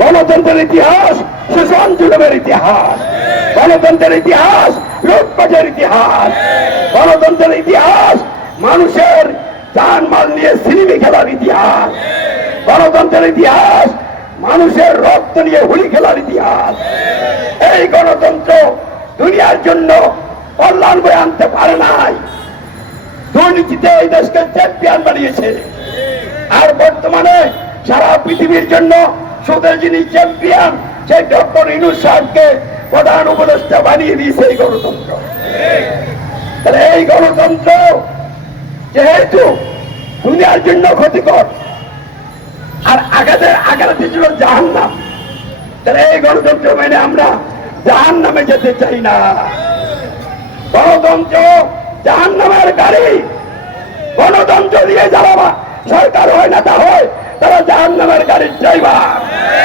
গণতন্ত্রের ইতিহাস শোষণ জুলুমের ইতিহাস, গণতন্ত্রের ইতিহাস লুটপাটের ইতিহাস, গণতন্ত্রের ইতিহাস মানুষের জানমাল নিয়ে সিনেমি খেলার ইতিহাস, গণতন্ত্রের ইতিহাস মানুষের রক্ত নিয়ে হুলি খেলার ইতিহাস। এই গণতন্ত্র দুনিয়ার জন্য কল্যাণ বয়ে আনতে পারে নাই, দুর্নীতিতে এই দেশকে চ্যাম্পিয়ন বানিয়েছে। আর বর্তমানে সারা পৃথিবীর জন্য সুদের যিনি চ্যাম্পিয়ন সেই ডক্টর ইউনূস সাহেবকে প্রধান উপদেষ্টা বানিয়ে দিয়েছে এই গণতন্ত্র। তাহলে এই গণতন্ত্র যেহেতু দুনিয়ার জন্য ক্ষতিকর আর আগাতে ছিল জাহান্নাম, তাহলে এই গণতন্ত্র মেনে আমরা জাহান্নামে যেতে চাই না। গণতন্ত্র জাহান্নামের গাড়ি, গণতন্ত্র দিয়ে যারা সরকার হয় না তা হয় তারা জাহান্নামের গাড়ির ড্রাইভার।